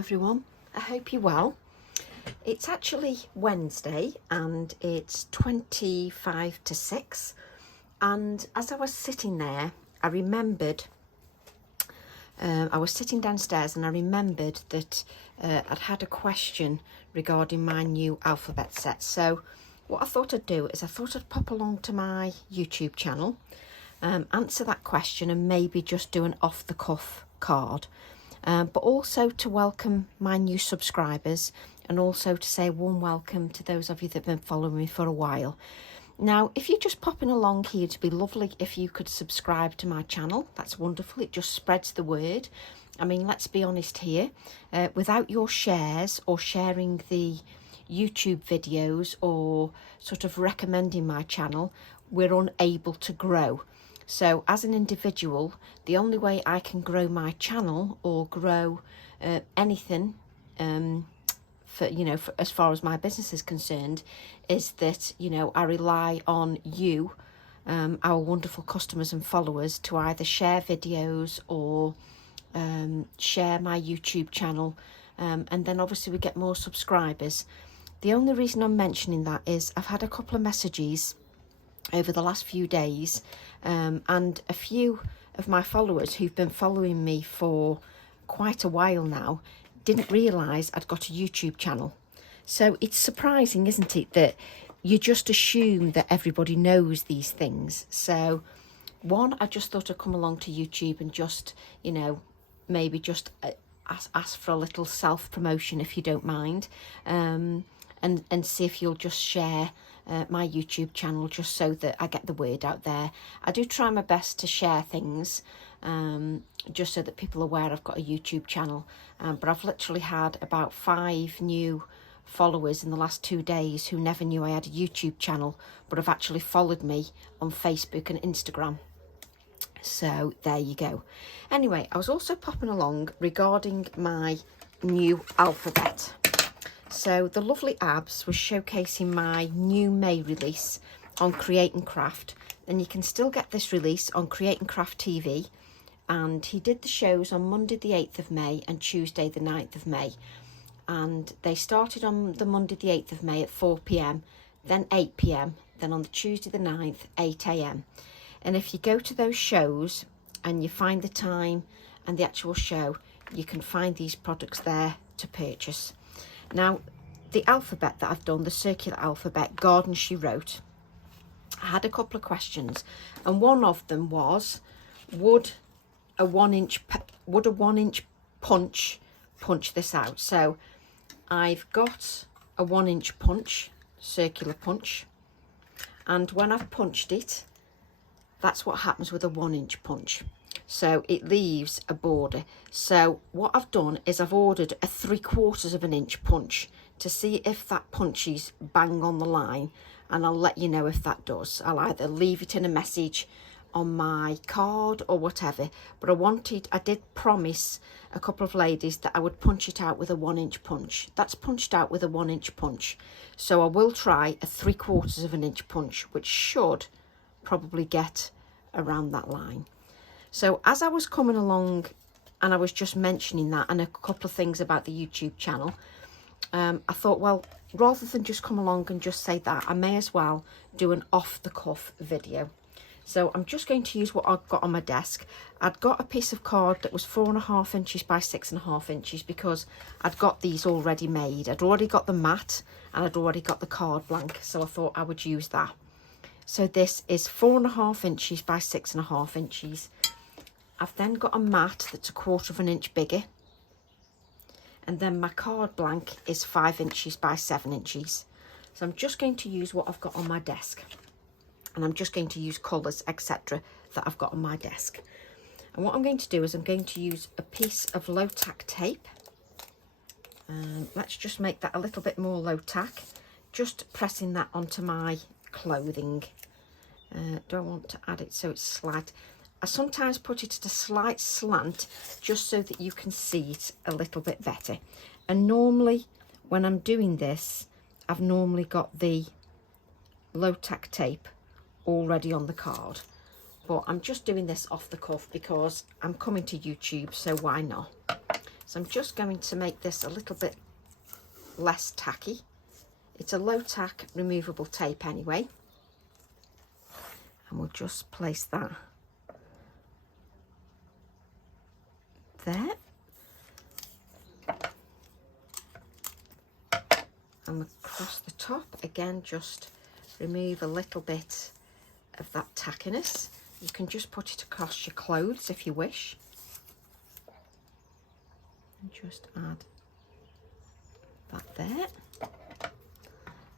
everyone, I hope you're well. It's actually Wednesday and it's 25 to 6, and as I was sitting there I remembered I was sitting downstairs and I remembered that I'd had a question regarding my new alphabet set. So what I thought I'd do is I thought I'd pop along to my YouTube channel, answer that question and maybe just do an off-the-cuff card. But also to welcome my new subscribers and also to say a warm welcome to those of you that have been following me for a while. Now, if you're just popping along here, it'd be lovely if you could subscribe to my channel. That's wonderful. It just spreads the word. I mean, let's be honest here. Without your shares or sharing the YouTube videos or sort of recommending my channel, we're unable to grow. So as an individual, the only way I can grow my channel or grow anything for as far as my business is concerned is that, I rely on you, our wonderful customers and followers, to either share videos or share my YouTube channel, and then obviously we get more subscribers. The only reason I'm mentioning that is I've had a couple of messages over the last few days, and a few of my followers who've been following me for quite a while now didn't realise I'd got a YouTube channel. So it's surprising, isn't it, that you just assume that everybody knows these things. So one, I just thought I'd come along to YouTube and just, maybe just ask for a little self-promotion, if you don't mind, and see if you'll just share my YouTube channel just so that I get the word out there. I do try my best to share things just so that people are aware I've got a YouTube channel, but I've literally had about 5 new followers in the last 2 days who never knew I had a YouTube channel but have actually followed me on Facebook and Instagram. So there you go. Anyway, I was also popping along regarding my new alphabet. So the lovely Abs was showcasing my new May release on Create and Craft, and you can still get this release on Create and Craft TV, and he did the shows on Monday the 8th of May and Tuesday the 9th of May, and they started on the Monday the 8th of May at 4 p.m, then 8 p.m, then on the Tuesday the 9th 8 a.m. And if you go to those shows and you find the time and the actual show, you can find these products there to purchase. Now, the alphabet that I've done, the circular alphabet, Garden She Wrote, I had a couple of questions, and one of them was, would a 1-inch punch this out? So I've got a 1-inch punch, circular punch, and when I've punched it, that's what happens with a 1-inch punch. So it leaves a border. So what I've done is I've ordered a 3/4 of an inch punch to see if that punches bang on the line, and I'll let you know if that does. I'll either leave it in a message on my card or whatever, but I did promise a couple of ladies that I would punch it out with a 1-inch punch. That's punched out with a 1-inch punch. So I will try a 3/4 of an inch punch, which should probably get around that line. So as I was coming along and I was just mentioning that and a couple of things about the YouTube channel, I thought, well, rather than just come along and just say that, I may as well do an off-the-cuff video. So I'm just going to use what I've got on my desk. I'd got a piece of card that was 4.5 inches by 6.5 inches because I'd got these already made. I'd already got the mat and I'd already got the card blank, so I thought I would use that. So this is 4.5 inches by 6.5 inches. I've then got a mat that's 1/4 of an inch bigger, and then my card blank is 5 inches by 7 inches. So I'm just going to use what I've got on my desk, and I'm just going to use colours, etc., that I've got on my desk. And what I'm going to do is I'm going to use a piece of low tack tape. Let's just make that a little bit more low tack, just pressing that onto my clothing. Do I want to add it so it's slight? I sometimes put it at a slight slant just so that you can see it a little bit better. And normally when I'm doing this, I've normally got the low tack tape already on the card, but I'm just doing this off the cuff because I'm coming to YouTube, so why not? So I'm just going to make this a little bit less tacky. It's a low tack removable tape anyway. And we'll just place that there. And across the top, again, just remove a little bit of that tackiness. You can just put it across your clothes if you wish. And just add that there.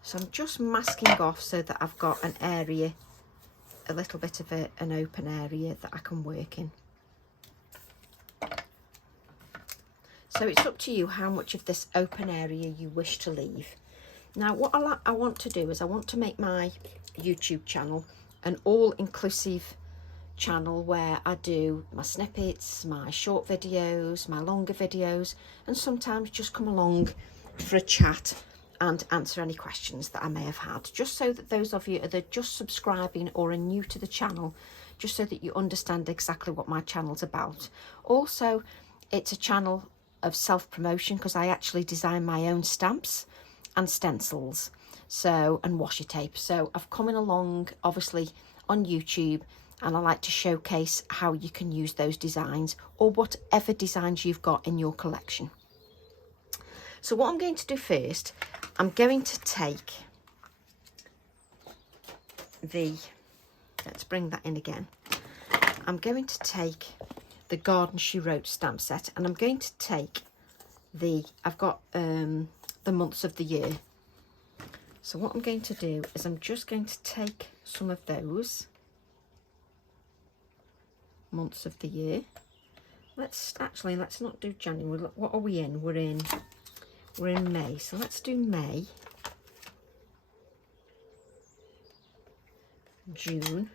So I'm just masking off so that I've got an area, a little bit of an open area that I can work in. So it's up to you how much of this open area you wish to leave. Now what I want to do is I want to make my YouTube channel an all-inclusive channel where I do my snippets, my short videos, my longer videos, and sometimes just come along for a chat and answer any questions that I may have had, just so that those of you that are just subscribing or are new to the channel, just so that you understand exactly what my channel's about. Also, it's a channel of self-promotion because I actually design my own stamps and stencils, so, and washi tape. So I've come along obviously on YouTube, and I like to showcase how you can use those designs or whatever designs you've got in your collection. So what I'm going to do first, I'm going to take the, let's bring that in again. I'm going to take the Garden She Wrote stamp set, and I'm going to take the, I've got the months of the year. So what I'm going to do is I'm just going to take some of those months of the year. Let's not do January. What are we in? We're in May. So let's do May, June,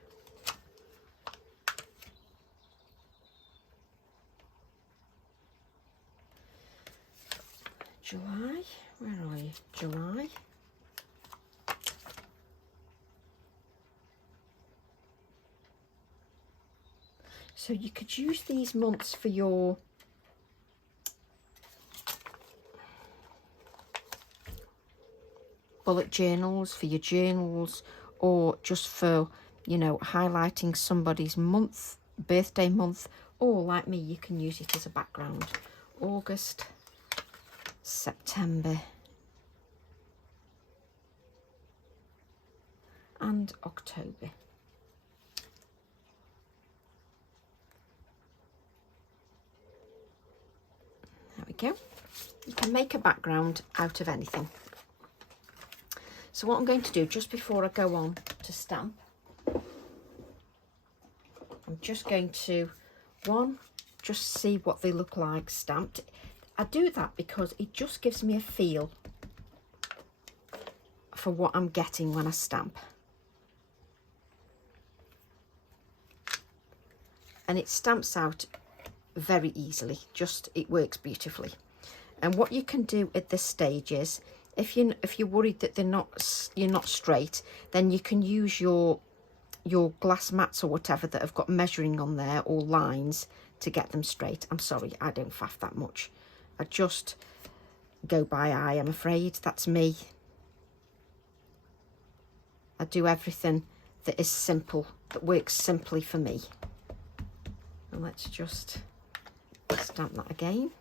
July. Where are you? July. So you could use these months for your bullet journals, for your journals, or just for, you know, highlighting somebody's month, birthday month, or like me, you can use it as a background. August, September, and October. There we go. You can make a background out of anything. So what I'm going to do just before I go on to stamp, I'm just going to, just see what they look like stamped. I do that because it just gives me a feel for what I'm getting when I stamp. And it stamps out very easily, just it works beautifully. And what you can do at this stage is, if you're worried that you're not straight, then you can use your glass mats or whatever that have got measuring on there or lines to get them straight. I'm sorry, I don't faff that much. I just go by eye, I'm afraid. That's me. I do everything that is simple, that works simply for me. And let's just stamp that again.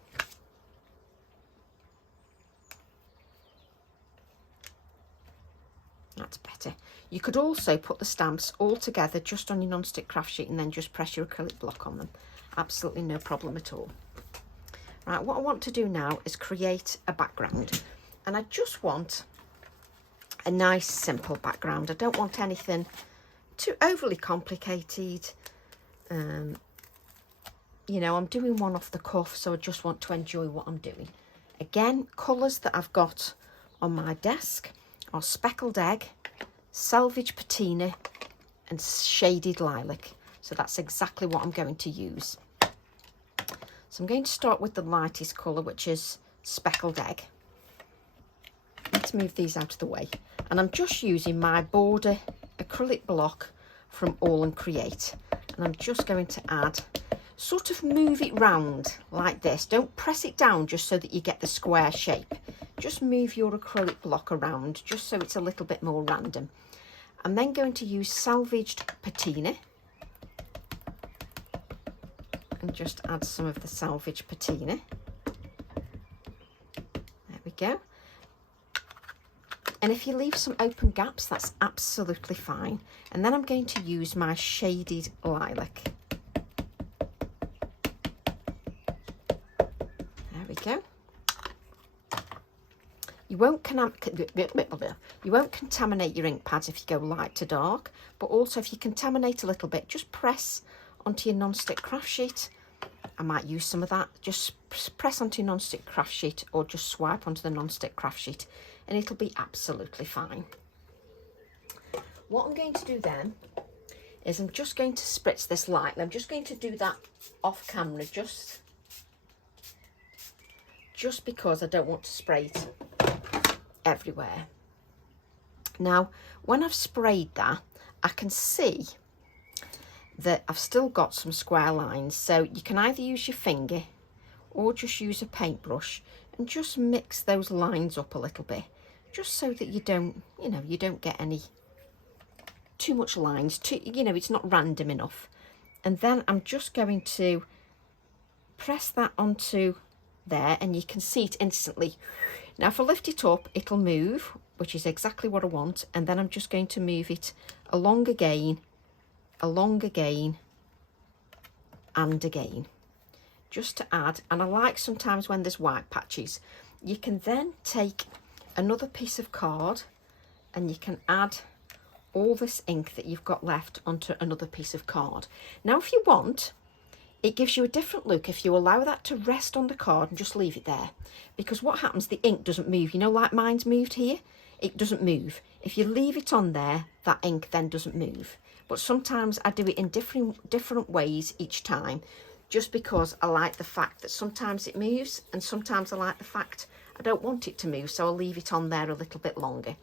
That's better. You could also put the stamps all together just on your non-stick craft sheet and then just press your acrylic block on them. Absolutely no problem at all. Right, what I want to do now is create a background. And I just want a nice simple background. I don't want anything too overly complicated. You know, I'm doing one off the cuff, so I just want to enjoy what I'm doing. Again, colours that I've got on my desk are speckled egg, selvage patina, and shaded lilac. So that's exactly what I'm going to use. So I'm going to start with the lightest colour, which is speckled egg. Let's move these out of the way. And I'm just using my border acrylic block from AALLandCreate. And I'm just going to add sort of move it round like this. Don't press it down just so that you get the square shape. Just move your acrylic block around just so it's a little bit more random. I'm then going to use salvaged patina and just add some of the salvaged patina. There we go. And if you leave some open gaps, that's absolutely fine. And then I'm going to use my shaded lilac. There we go. You won't contaminate your ink pads if you go light to dark, but also if you contaminate a little bit, just press onto your non-stick craft sheet. I might use some of that. Just press onto your non-stick craft sheet or just swipe onto the non-stick craft sheet and it'll be absolutely fine. What I'm going to do then is I'm just going to spritz this lightly. I'm just going to do that off camera just because I don't want to spray it everywhere. Now, when I've sprayed that, I can see that I've still got some square lines, so you can either use your finger or just use a paintbrush and just mix those lines up a little bit, just so that you don't, you don't get any too much lines, it's not random enough. And then I'm just going to press that onto there and you can see it instantly. Now if I lift it up, it'll move, which is exactly what I want, and then I'm just going to move it along again, and again, just to add. And I like sometimes when there's white patches, you can then take another piece of card and you can add all this ink that you've got left onto another piece of card. Now if you want, it gives you a different look if you allow that to rest on the card and just leave it there, because what happens, the ink doesn't move, like mine's moved here, it doesn't move. If you leave it on there, that ink then doesn't move. But sometimes I do it in different ways each time, just because I like the fact that sometimes it moves and sometimes I like the fact I don't want it to move, so I'll leave it on there a little bit longer.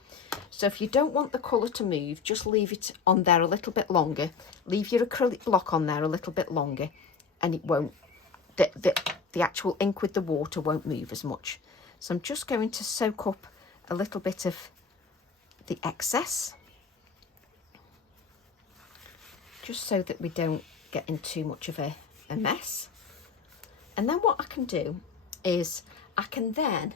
So if you don't want the colour to move, just leave it on there a little bit longer, leave your acrylic block on there a little bit longer, and it won't, the actual ink with the water won't move as much. So I'm just going to soak up a little bit of the excess, just so that we don't get in too much of a mess. And then what I can do is I can then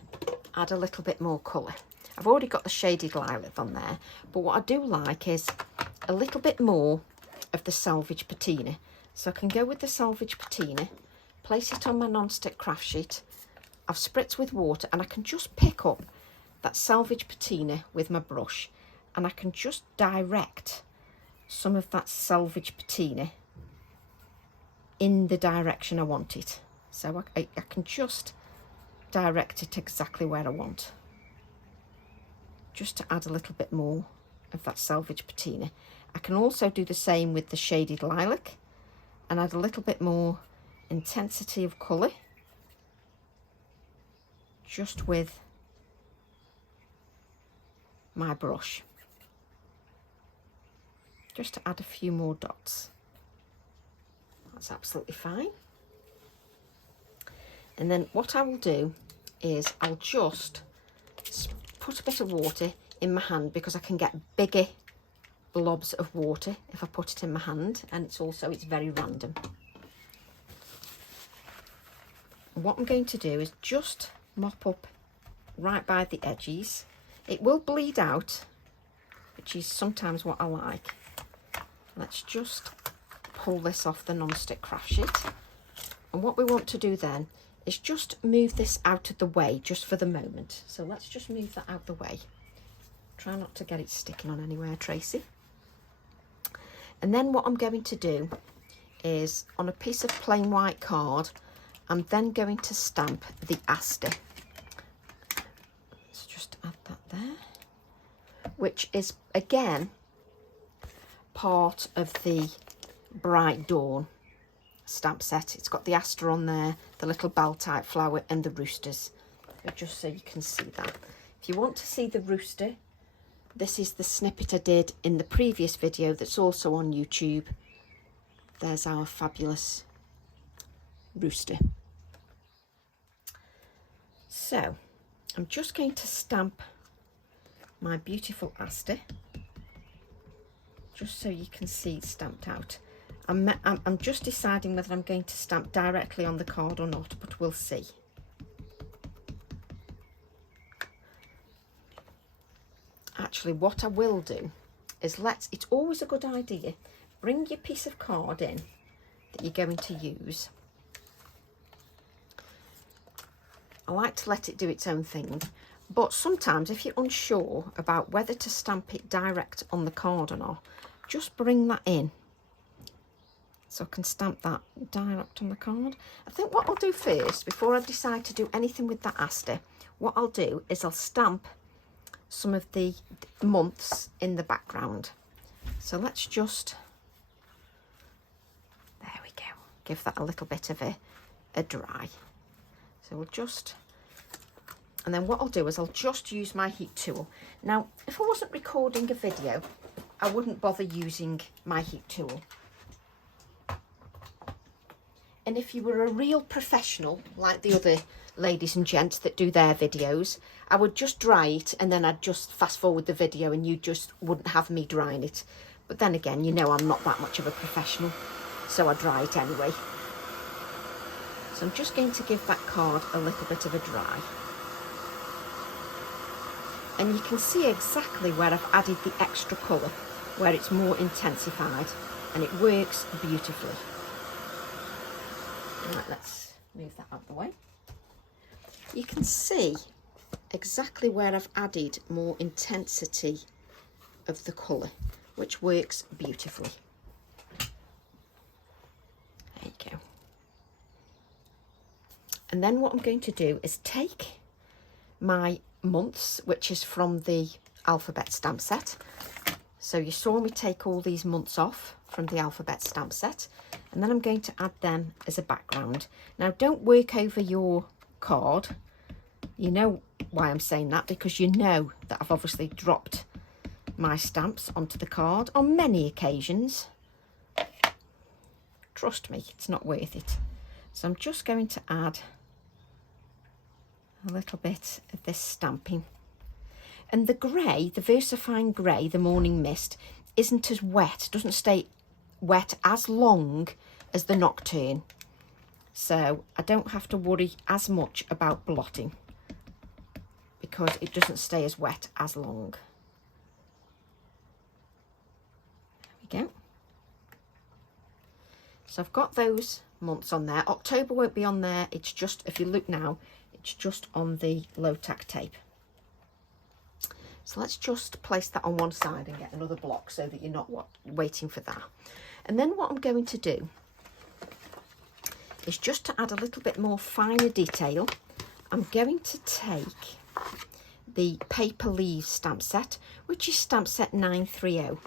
add a little bit more colour. I've already got the shaded lilac on there, but what I do like is a little bit more of the salvage patina. So I can go with the salvage patina, place it on my non-stick craft sheet. I've spritzed with water and I can just pick up that salvage patina with my brush and I can just direct some of that salvage patina in the direction I want it. So I can just direct it exactly where I want, just to add a little bit more of that salvage patina. I can also do the same with the shaded lilac and add a little bit more intensity of colour, just with my brush, just to add a few more dots. That's absolutely fine. And then what I will do is I'll just put a bit of water in my hand, because I can get bigger blobs of water if I put it in my hand, and it's very random. And what I'm going to do is just mop up right by the edges. It will bleed out, which is sometimes what I like. Let's just pull this off the non-stick craft sheet, and what we want to do then is just move this out of the way just for the moment. So let's just move that out the way. Try not to get it sticking on anywhere, Tracy. And then what I'm going to do is, on a piece of plain white card, I'm then going to stamp the Aster. Let's just add that there, which is again part of the Bright Dawn stamp set. It's got the Aster on there, the little bell type flower and the roosters, just so you can see that. If you want to see the rooster, this is the snippet I did in the previous video that's also on YouTube. There's our fabulous rooster. So I'm just going to stamp my beautiful Aster, just so you can see it's stamped out. I'm just deciding whether I'm going to stamp directly on the card or not, but we'll see. Actually, what I will do is it's always a good idea, bring your piece of card in that you're going to use. I like to let it do its own thing, but sometimes if you're unsure about whether to stamp it direct on the card or not, just bring that in. So I can stamp that direct on the card. I think what I'll do first, before I decide to do anything with that Aster, what I'll do is I'll stamp some of the months in the background. So let's just, there we go, give that a little bit of a dry. So we'll just, and then what I'll do is I'll just use my heat tool. Now, if I wasn't recording a video, I wouldn't bother using my heat tool. And if you were a real professional, like the other ladies and gents that do their videos, I would just dry it and then I'd just fast forward the video and you just wouldn't have me drying it. But then again, you know I'm not that much of a professional, so I dry it anyway. So I'm just going to give that card a little bit of a dry. And you can see exactly where I've added the extra colour, where it's more intensified, and it works beautifully. Right, let's move that out of the way. You can see exactly where I've added more intensity of the colour, which works beautifully. There you go. And then what I'm going to do is take my months, which is from the alphabet stamp set. So you saw me take all these months off from the alphabet stamp set, and then I'm going to add them as a background. Now don't work over your card. You know why I'm saying that, because you know that I've obviously dropped my stamps onto the card on many occasions. Trust me, it's not worth it. So I'm just going to add a little bit of this stamping. And the grey, the VersaFine grey, the Morning Mist, isn't as wet, doesn't stay wet as long as the Nocturne. So I don't have to worry as much about blotting, because it doesn't stay as wet as long. There we go. So I've got those months on there. October won't be on there. It's just, if you look now, it's just on the low tack tape. So let's just place that on one side and get another block so that you're not waiting for that. And then what I'm going to do is, just to add a little bit more finer detail, I'm going to take the Paper Leaves stamp set, which is stamp set 930.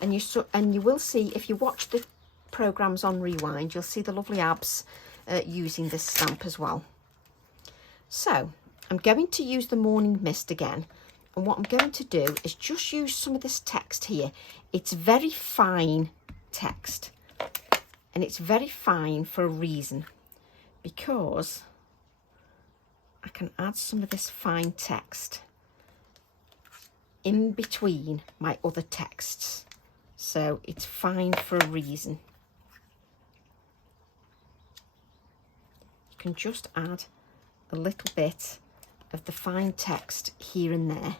And you will see, if you watch the programmes on Rewind, you'll see the lovely abs using this stamp as well. So I'm going to use the Morning Mist again. And what I'm going to do is just use some of this text here. It's very fine text, and it's very fine for a reason, because I can add some of this fine text in between my other texts. So it's fine for a reason. You can just add a little bit of the fine text here and there,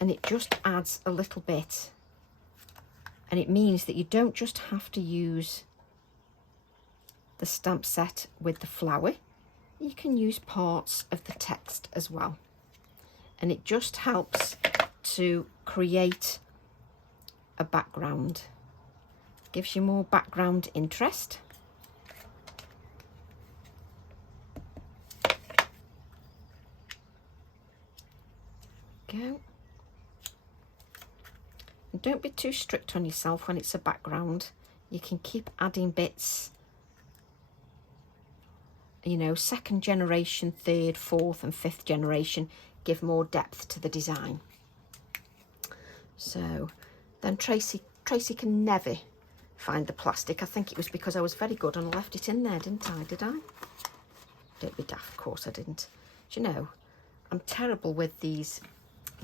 and it just adds a little bit, and it means that you don't just have to use the stamp set with the flower, you can use parts of the text as well, and it just helps to create a background, gives you more background interest. Go. And don't be too strict on yourself when it's a background. You can keep adding bits, you know, second generation, third, fourth and fifth generation, give more depth to the design. So then Tracy can never find the plastic. I think it was because I was very good and left it in there, didn't I? Did I? Don't be daft, of course I didn't. Do you know, I'm terrible with these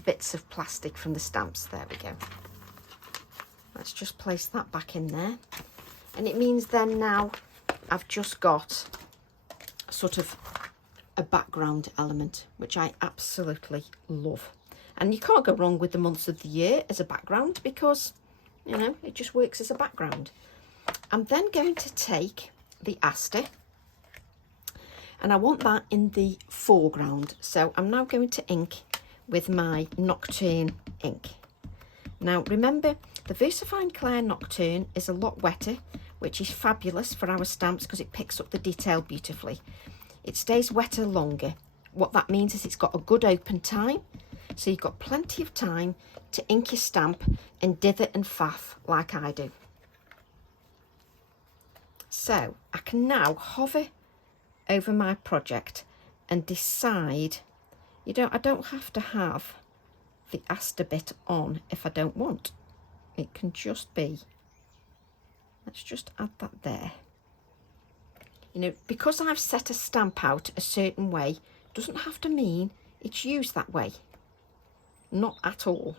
bits of plastic from the stamps. There we go. Let's just place that back in there. And it means then now I've just got sort of a background element, which I absolutely love. And you can't go wrong with the months of the year as a background because, you know, it just works as a background. I'm then going to take the Aster and I want that in the foreground. So I'm now going to ink with my Nocturne ink. Now remember, the VersaFine Clair Nocturne is a lot wetter, which is fabulous for our stamps because it picks up the detail beautifully. It stays wetter longer. What that means is it's got a good open time, so you've got plenty of time to ink your stamp and dither and faff like I do. So I can now hover over my project and decide, I don't have to have the Aster bit on if I don't want. It can just be, let's just add that there. You know, because I've set a stamp out a certain way, doesn't have to mean it's used that way. Not at all.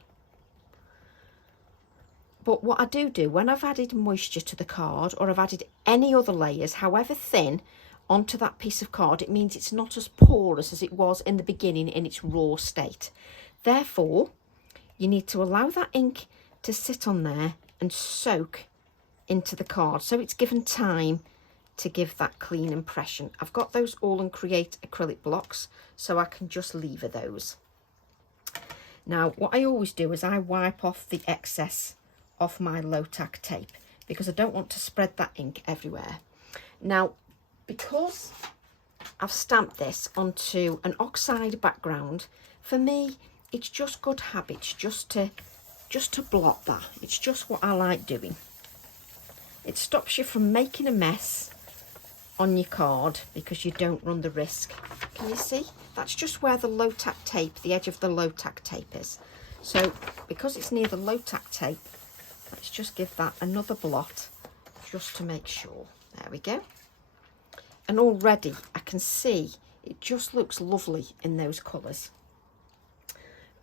But what I do when I've added moisture to the card, or I've added any other layers, however thin, onto that piece of card, it means it's not as porous as it was in the beginning in its raw state. Therefore, you need to allow that ink to sit on there and soak into the card so it's given time to give that clean impression. I've got those AALLandCreate acrylic blocks, so I can just lever those. Now, what I always do is I wipe off the excess of my low-tack tape because I don't want to spread that ink everywhere. Now, because I've stamped this onto an oxide background, for me, it's just good habits just to blot that. It's just what I like doing. It stops you from making a mess on your card because you don't run the risk. Can you see? That's just where the low tack tape, the edge of the low tack tape is. So because it's near the low tack tape, let's just give that another blot just to make sure. There we go. And already I can see it just looks lovely in those colours.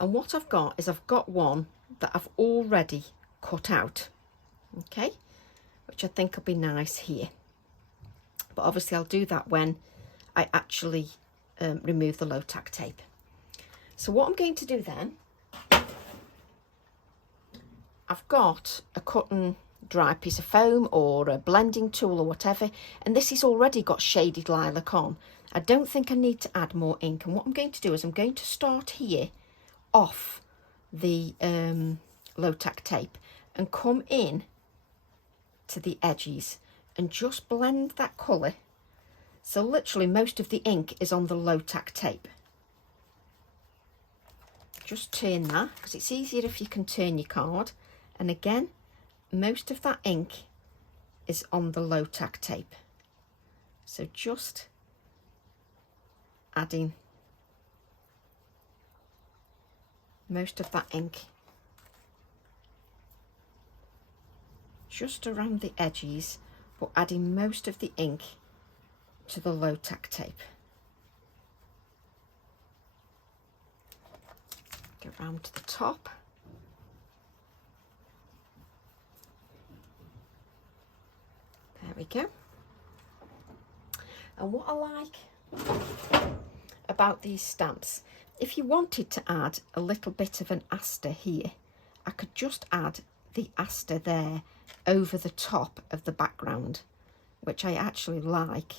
And what I've got is I've got one that I've already cut out, okay, which I think will be nice here. But obviously I'll do that when I actually remove the low tack tape. So what I'm going to do then, I've got a cut and dry piece of foam or a blending tool or whatever, and this has already got shaded lilac on. I don't think I need to add more ink, and what I'm going to do is I'm going to start here off the low tack tape and come in to the edges and just blend that colour. So literally most of the ink is on the low tack tape. Just turn that because it's easier if you can turn your card, and again most of that ink is on the low tack tape. So just adding most of that ink just around the edges, but adding most of the ink to the low tack tape. Go round to the top. There we go. And what I like about these stamps, if you wanted to add a little bit of an Aster here, I could just add the Aster there over the top of the background, which I actually like.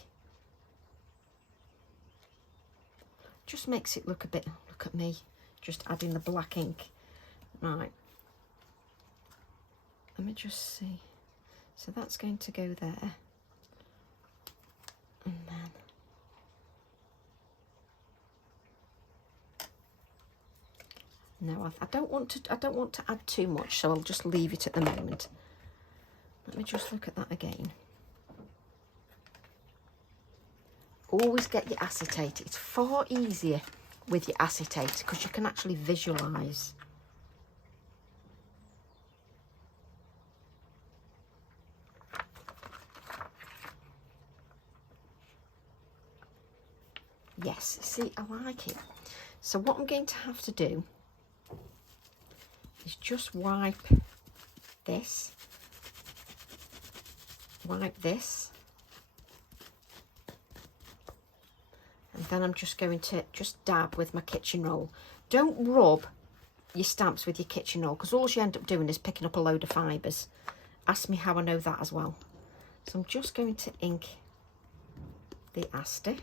Just makes it look a bit, look at me, just adding the black ink. Right, let me just see. So that's going to go there, and then no, I don't want to add too much, so I'll just leave it at the moment. Let me just look at that again. Always get your acetate. It's far easier with your acetate because you can actually visualise. Yes, see, I like it. So what I'm going to have to do is just wipe this, and then I'm just going to just dab with my kitchen roll. Don't rub your stamps with your kitchen roll, because all you end up doing is picking up a load of fibres. Ask me how I know that as well. So I'm just going to ink the Aster.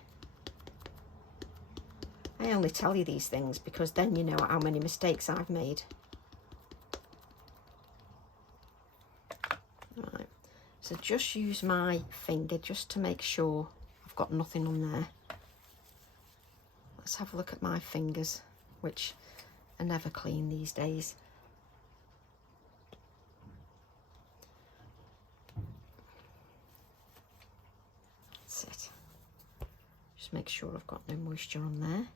I only tell you these things because then you know how many mistakes I've made. Right, so just use my finger just to make sure I've got nothing on there. Let's have a look at my fingers, which are never clean these days. That's it. Just make sure I've got no moisture on there.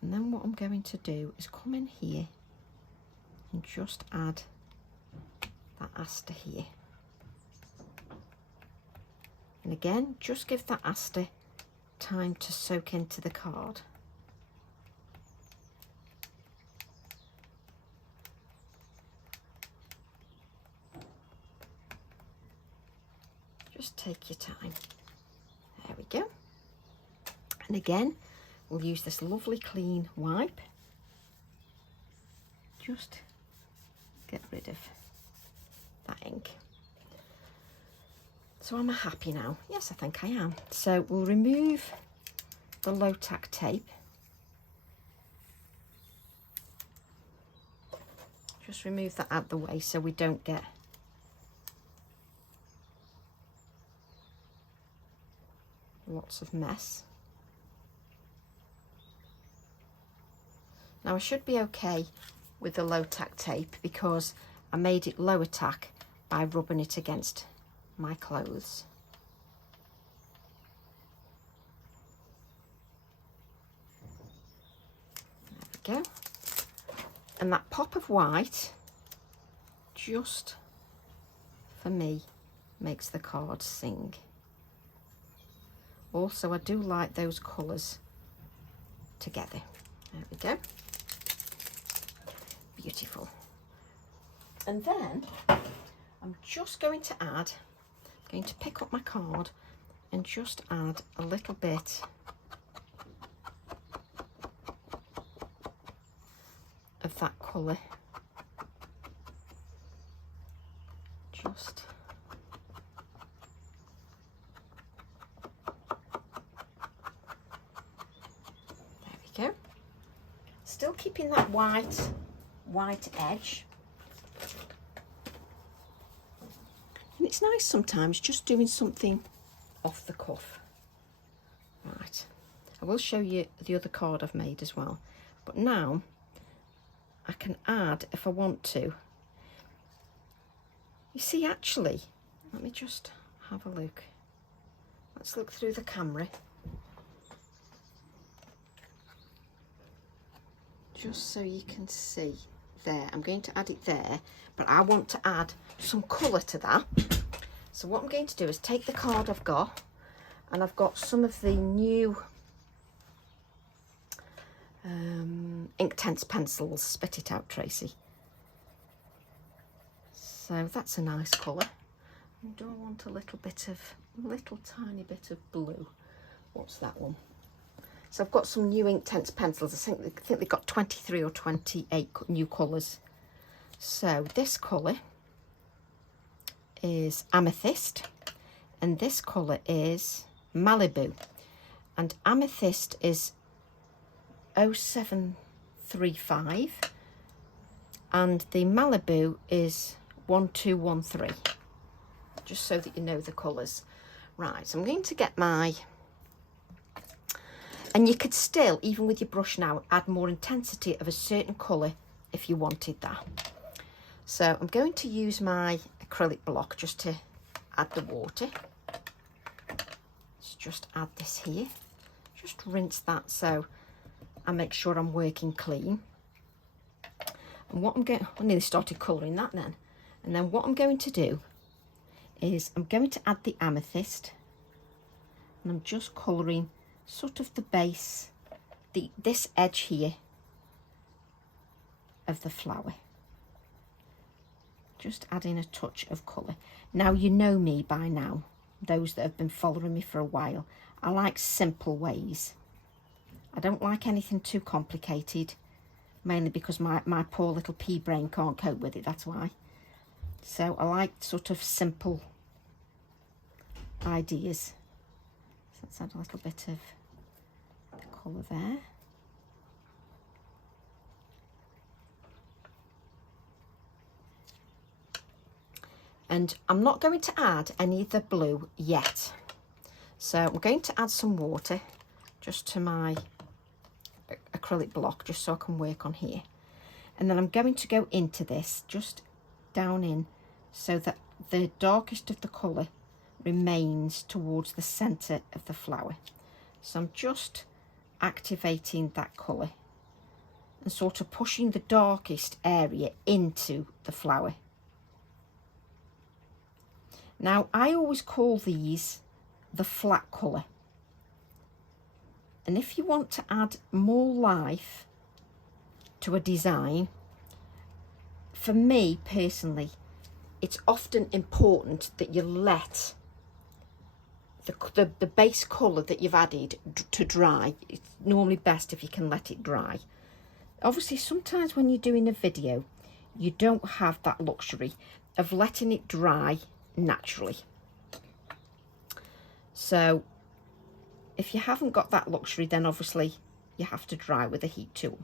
And then what I'm going to do is come in here and just add that Aster here. And again, just give that Aster time to soak into the card. Just take your time. There we go. And again, we'll use this lovely clean wipe. Just get rid of that ink. So am I happy now? Yes, I think I am. So we'll remove the low tack tape. Just remove that out the way so we don't get lots of mess. Now I should be okay with the low tack tape because I made it lower tack by rubbing it against my clothes. There we go. And that pop of white, just for me, makes the card sing. Also, I do like those colours together. There we go. Beautiful. And then I'm just going to pick up my card and just add a little bit of that colour. Just there we go. Still keeping that white edge. And it's nice sometimes just doing something off the cuff. Right, I will show you the other card I've made as well. But now I can add, if I want to. You see, actually, let me just have a look. Let's look through the camera. Just so you can see there. I'm going to add it there, but I want to add some colour to that. So what I'm going to do is take the card I've got, and I've got some of the new Inktense pencils. Spit it out, Tracy. So that's a nice colour. Do I want a little tiny bit of blue? What's that one? So I've got some new Inktense pencils. I think they've got 23 or 28 new colours. So this colour is Amethyst, and this colour is Malibu, and Amethyst is 0735 and the Malibu is 1213, just so that you know the colours. Right, so I'm going to get my, and you could still, even with your brush now, add more intensity of a certain colour if you wanted that. So I'm going to use my acrylic block just to add the water. Let's just add this here. Just rinse that so I make sure I'm working clean. And what I'm going, I nearly started colouring that then. And then what I'm going to do is I'm going to add the Amethyst, and I'm just colouring sort of the base, this edge here of the flower. Just adding a touch of colour. Now you know me by now, those that have been following me for a while. I like simple ways. I don't like anything too complicated, mainly because my poor little pea brain can't cope with it, that's why. So I like sort of simple ideas. So let's add a little bit of the colour there. And I'm not going to add any of the blue yet. So I'm going to add some water just to my acrylic block, just so I can work on here. And then I'm going to go into this, just down in, so that the darkest of the colour remains towards the centre of the flower. So I'm just activating that colour and sort of pushing the darkest area into the flower. Now, I always call these the flat colour. And if you want to add more life to a design, for me personally, it's often important that you let the base colour that you've added to dry. It's normally best if you can let it dry. Obviously, sometimes when you're doing a video, you don't have that luxury of letting it dry naturally. So if you haven't got that luxury, then obviously you have to dry with a heat tool.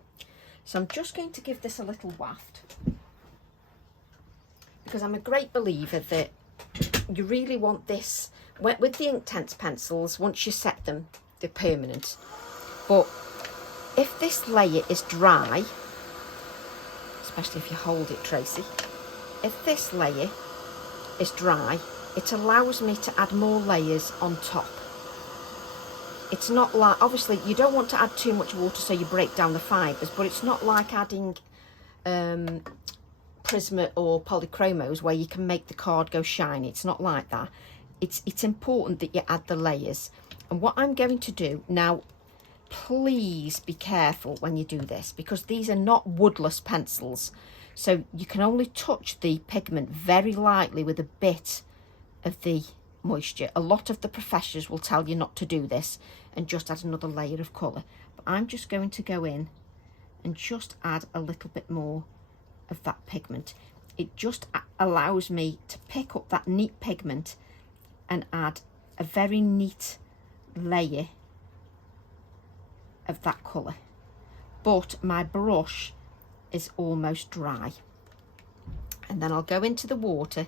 So I'm just going to give this a little waft, because I'm a great believer that you really want this with the Inktense pencils. Once you set them, they're permanent. But if this layer is dry, especially if you hold it, Tracy, if this layer is dry, it allows me to add more layers on top. It's not like, obviously you don't want to add too much water so you break down the fibres, but it's not like adding Prisma or polychromos where you can make the card go shiny. It's not like that. It's important that you add the layers. And what I'm going to do now, please be careful when you do this, because these are not woodless pencils. So you can only touch the pigment very lightly with a bit of the moisture. A lot of the professors will tell you not to do this and just add another layer of colour. But I'm just going to go in and just add a little bit more of that pigment. It just allows me to pick up that neat pigment and add a very neat layer of that colour. But my brush is almost dry. And then I'll go into the water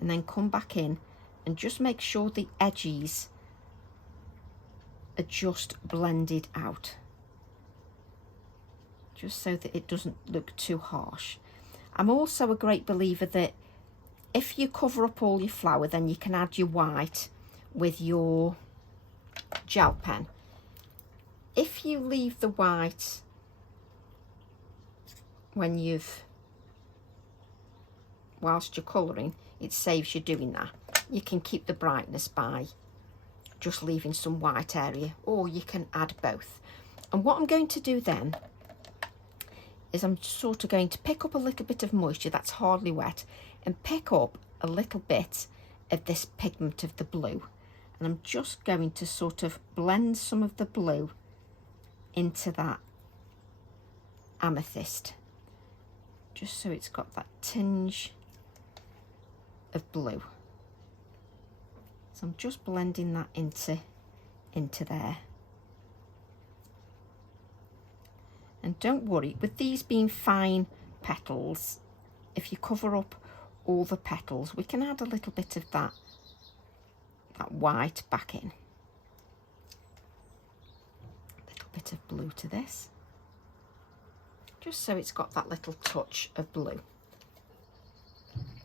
and then come back in and just make sure the edges are just blended out, just so that it doesn't look too harsh. I'm also a great believer that if you cover up all your flower, then you can add your white with your gel pen. If you leave the white whilst you're colouring, it saves you doing that. You can keep the brightness by just leaving some white area, or you can add both. And what I'm going to do then is I'm sort of going to pick up a little bit of moisture that's hardly wet and pick up a little bit of this pigment of the blue. And I'm just going to sort of blend some of the blue into that amethyst, just so it's got that tinge of blue. So I'm just blending that into there. And don't worry, with these being fine petals, if you cover up all the petals, we can add a little bit of that white back in. A little bit of blue to this, just so it's got that little touch of blue.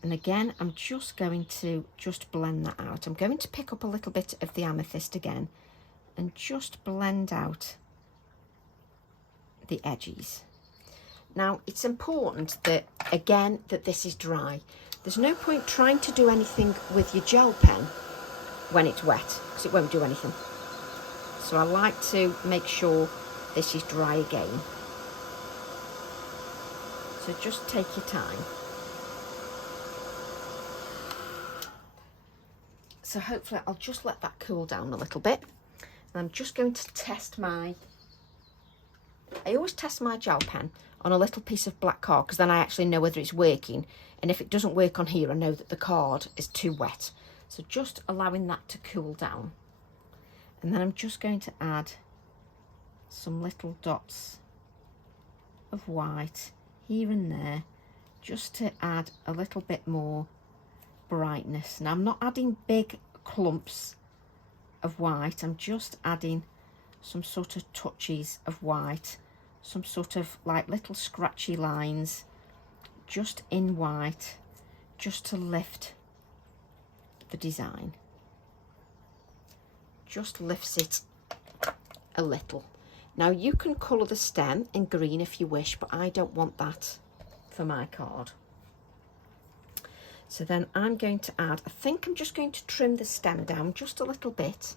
And again, I'm just going to blend that out. I'm going to pick up a little bit of the amethyst again and just blend out the edges. Now, it's important that, again, that this is dry. There's no point trying to do anything with your gel pen when it's wet, because it won't do anything. So I like to make sure this is dry again. So just take your time. So hopefully I'll just let that cool down a little bit. And I'm just going to test I always test my gel pen on a little piece of black card, because then I actually know whether it's working. And if it doesn't work on here, I know that the card is too wet. So just allowing that to cool down. And then I'm just going to add some little dots of white here and there, just to add a little bit more brightness. Now I'm not adding big clumps of white, I'm just adding some sort of touches of white, some sort of like little scratchy lines just in white, just to lift the design. Just lifts it a little. Now you can colour the stem in green if you wish, but I don't want that for my card. So then I'm going to add, I think I'm just going to trim the stem down just a little bit.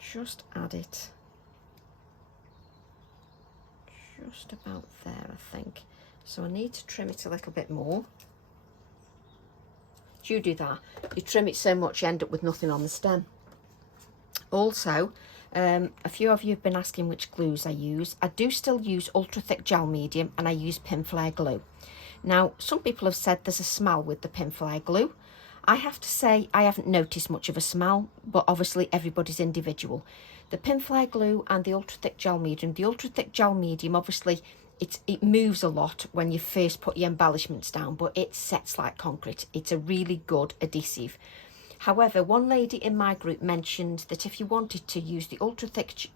Just add it just about there, I think. So I need to trim it a little bit more. Do you do that? You trim it so much you end up with nothing on the stem. Also, a few of you have been asking which glues I use. I do still use ultra thick gel medium, and I use pin flare glue. Now, some people have said there's a smell with the pin flare glue. I have to say I haven't noticed much of a smell, but obviously everybody's individual. The pin flare glue and the ultra thick gel medium. The ultra thick gel medium, obviously it moves a lot when you first put your embellishments down, but it sets like concrete. It's a really good adhesive. However, one lady in my group mentioned that if you wanted to use the ultra thick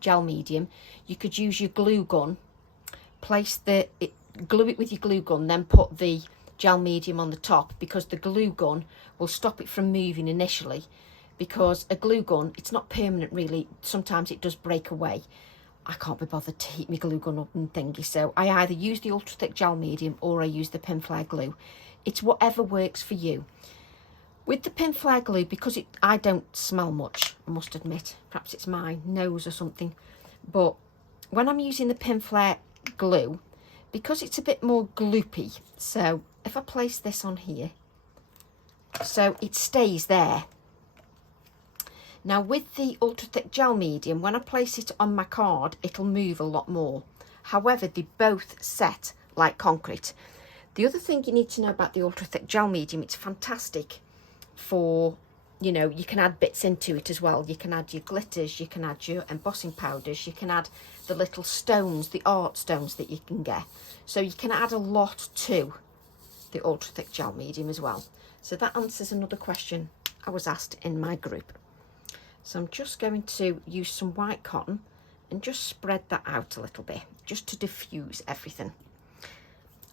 gel medium, you could use your glue gun, glue it with your glue gun, then put the gel medium on the top, because the glue gun will stop it from moving initially, because a glue gun, it's not permanent really. Sometimes it does break away. I can't be bothered to heat my glue gun up and thingy, so I either use the ultra thick gel medium or I use the pin flare glue. It's whatever works for you. With the pin flare glue, because I don't smell much, I must admit, perhaps it's my nose or something, but when I'm using the pin flare glue, because it's a bit more gloopy, so if I place this on here, so it stays there. Now with the ultra thick gel medium, when I place it on my card, it'll move a lot more. However, they both set like concrete. The other thing you need to know about the ultra thick gel medium, it's fantastic for, you know, you can add bits into it as well. You can add your glitters, you can add your embossing powders, you can add the little stones, the art stones that you can get. So you can add a lot to the ultra thick gel medium as well. So that answers another question I was asked in my group. So I'm just going to use some white cotton and just spread that out a little bit, just to diffuse everything.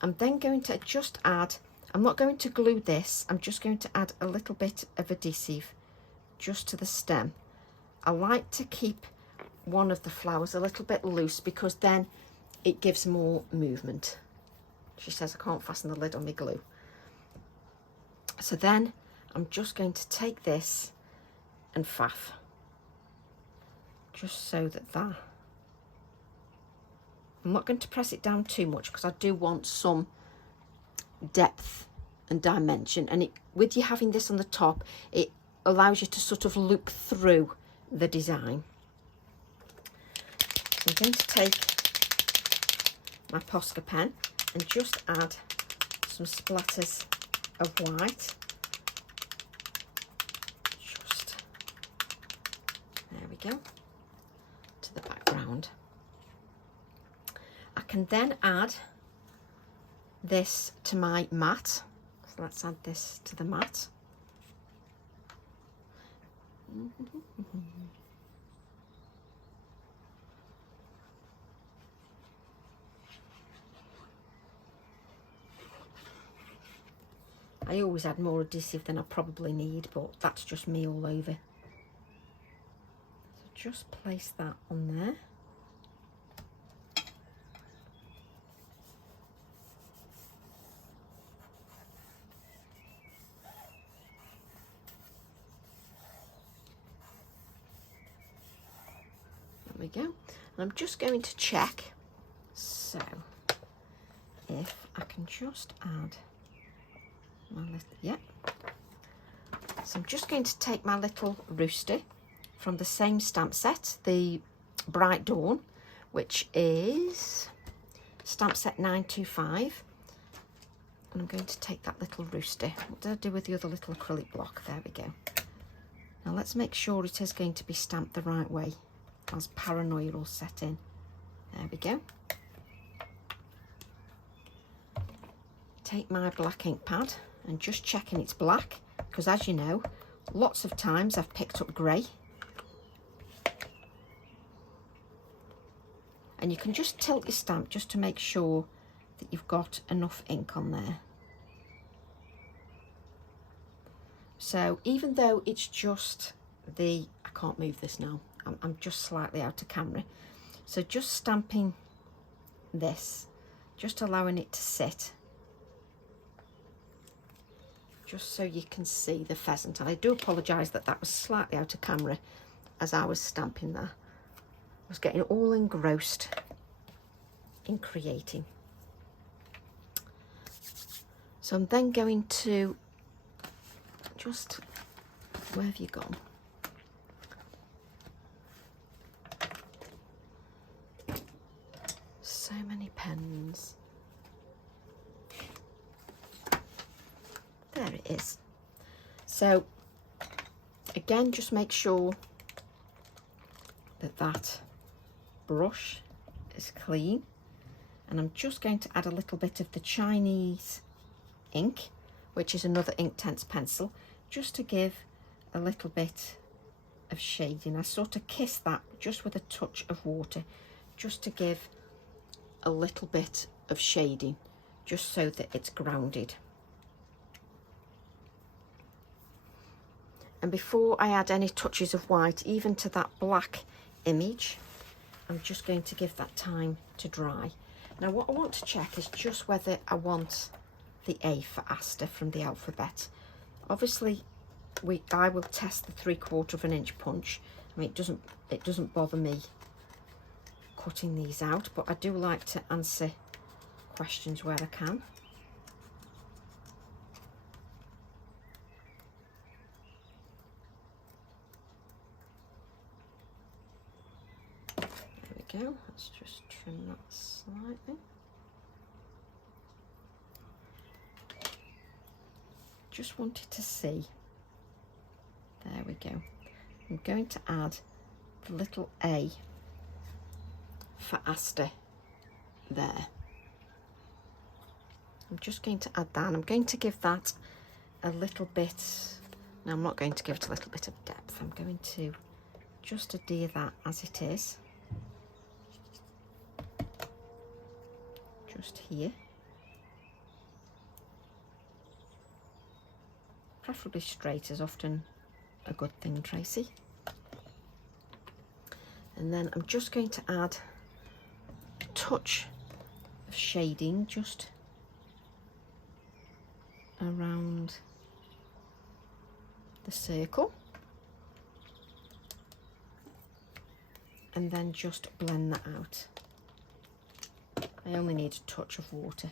I'm then going to just add, I'm not going to glue this, I'm just going to add a little bit of adhesive just to the stem. I like to keep one of the flowers a little bit loose, because then it gives more movement. She says I can't fasten the lid on my glue. So then I'm just going to take this and faff, just so that I'm not going to press it down too much, because I do want some depth and dimension, and with you having this on the top, it allows you to sort of look through the design. So I'm going to take my Posca pen and just add some splatters of white. Just there we go, to the background. I can then add this to my mat. So let's add this to the mat. I always add more adhesive than I probably need, but that's just me all over. So just place that on there. we go. And I'm just going to check, so if I can just add my little, yeah. So I'm just going to take my little rooster from the same stamp set, the Bright Dawn, which is stamp set 925. And I'm going to take that little rooster. What did I do with the other little acrylic block? There we go. Now let's make sure it is going to be stamped the right way, as paranoia will set in. There we go. Take my black ink pad and just checking it's black, because as you know, lots of times I've picked up grey. And you can just tilt your stamp just to make sure that you've got enough ink on there. So even though it's just I can't move this now, I'm just slightly out of camera. So just stamping this, just allowing it to sit, just so you can see the pheasant. And I do apologise that that was slightly out of camera as I was stamping that. I was getting all engrossed in creating. So I'm then going to just, where have you gone? So many pens. There it is. So again, just make sure that that brush is clean. And I'm just going to add a little bit of the Chinese ink, which is another Inktense pencil, just to give a little bit of shading. I sort of kiss that just with a touch of water, just to give a little bit of shading, just so that it's grounded. And before I add any touches of white, even to that black image, I'm just going to give that time to dry. Now what I want to check is just whether I want the A for Aster from the alphabet. Obviously I will test the 3/4 inch punch. I mean, it doesn't bother me cutting these out, but I do like to answer questions where I can. There we go. Let's just trim that slightly. Just wanted to see. There we go. I'm going to add the little A for Aster there. I'm just going to add that, and I'm going to give that a little bit. Now I'm not going to give it a little bit of depth. I'm going to just adhere that as it is. Just here. Preferably straight is often a good thing, Tracy. And then I'm just going to add a touch of shading just around the circle, and then just blend that out. I only need a touch of water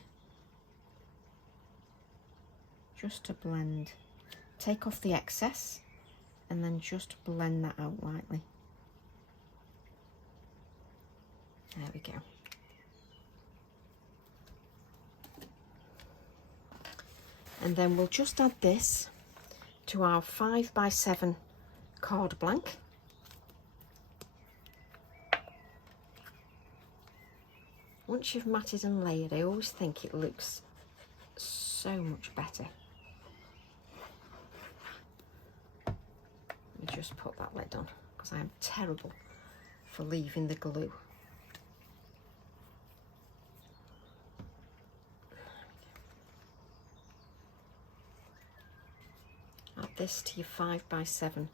just to blend, take off the excess, and then just blend that out lightly. There we go. And then we'll just add this to our 5x7 card blank. Once you've matted and layered, I always think it looks so much better. Let me just put that lid on, because I am terrible for leaving the glue. Add this to your 5x7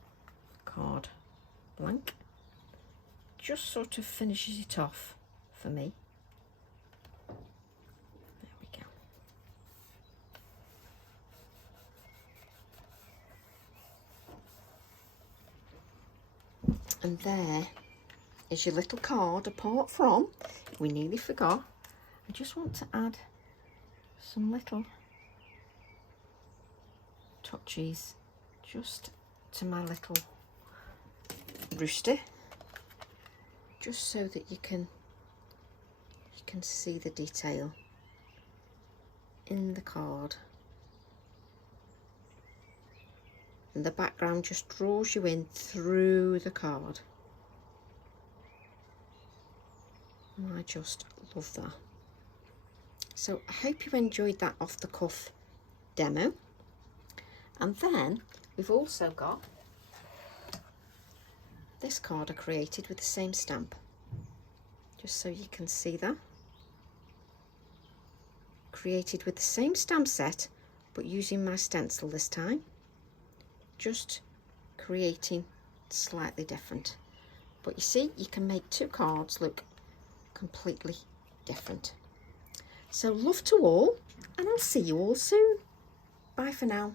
card blank. Just sort of finishes it off for me. There we go. And there is your little card apart from, we nearly forgot, I just want to add some little touches just to my little rooster, just so that you can see the detail in the card. And the background just draws you in through the card. And I just love that. So I hope you enjoyed that off the cuff demo. And then we've also got this card I created with the same stamp, just so you can see that. Created with the same stamp set, but using my stencil this time. Just creating slightly different. But you see, you can make two cards look completely different. So love to all, and I'll see you all soon. Bye for now.